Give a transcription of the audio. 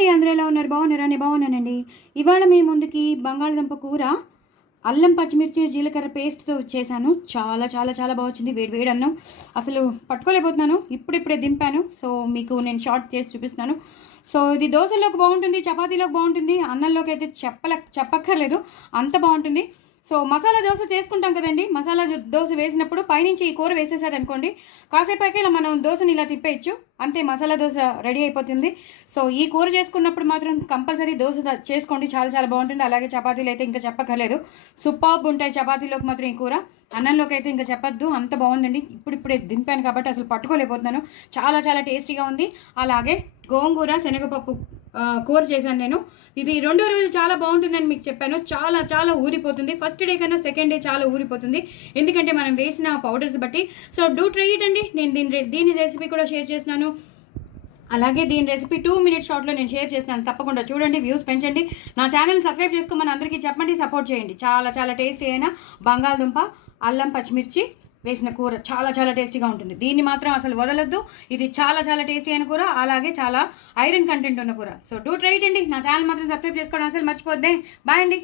అండి, అందరూ ఎలా ఉన్నారు? బాగున్నారా? నేను బాగున్నానండి. ఇవాళ మీ ముందుకి బంగాళదుంప కూర అల్లం పచ్చిమిర్చి జీలకర్ర పేస్ట్తో చేశాను. చాలా చాలా చాలా బాగా వచ్చింది. వేడి వేడి అన్నం అసలు పట్టుకోలేకపోతున్నాను. ఇప్పుడిప్పుడే దింపాను. సో మీకు నేను షార్ట్ చేసి చూపిస్తున్నాను. సో ఇది దోశలోకి బాగుంటుంది, చపాతీలోకి బాగుంటుంది, అన్నంలోకి అయితే చెప్పక్కర్లేదు, అంత బాగుంటుంది. సో మసాలా దోశ చేసుకుంటాం కదండి. మసాలా దోశ వేసినప్పుడు పైనుంచి ఈ కూర వేసేసారనుకోండి, కాసేపైకి ఇలా మనం దోశని ఇలా తిప్పేయచ్చు, అంతే మసాలా దోశ రెడీ అయిపోతుంది. సో ఈ కూర చేసుకున్నప్పుడు మాత్రం కంపల్సరీ దోశ చేసుకోండి, చాలా చాలా బాగుంటుంది. అలాగే చపాతీలు అయితే ఇంకా చెప్పక్కర్లేదు, సూపర్బ్ ఉంటాయి. చపాతీలోకి మాత్రం ఈ కూర, అన్నంలోకి అయితే ఇంకా చెప్పొద్దు, అంత బాగుందండి. ఇప్పుడిప్పుడే దింపాను కాబట్టి అసలు పట్టుకోలేకపోతున్నాను. చాలా చాలా టేస్టీగా ఉంది. అలాగే గోంగూర శనగపప్పు కూర చేశాను నేను. ఇది రెండో రోజు చాలా బాగుంటుందని మీకు చెప్పాను. చాలా చాలా ఊరిపోతుంది. ఫస్ట్ డే కన్నా సెకండ్ డే చాలా ఊరిపోతుంది, ఎందుకంటే మనం వేసిన పౌడర్స్ బట్టి. సో డూ ట్రై ఇట్ అండి. నేను దీని రెసిపీ కూడా షేర్ చేసినాను. అలాగే దీని రెసిపీ 2 minutes షార్ట్లో నేను షేర్ చేస్తున్నాను. తప్పకుండా చూడండి, వ్యూస్ పెంచండి. నా ఛానల్ని సబ్స్క్రైబ్ చేసుకోమని అందరికీ చెప్పండి, సపోర్ట్ చేయండి. చాలా చాలా టేస్టీ అయిన బంగాళదుంప అల్లం పచ్చిమిర్చి వేసిన కూర చాలా చాలా టేస్టీగా ఉంటుంది. దీన్ని మాత్రం అసలు వదలొద్దు. ఇది చాలా చాలా టేస్టీ అయిన కూర, అలాగే చాలా ఐరన్ కంటెంట్ ఉన్న కూర. సో డూ ట్రై ఇట్ అండి. నా ఛానల్ మాత్రం సబ్స్క్రైబ్ చేసుకోవడం అసలు మర్చిపోద్దే. బాయ్ అండి.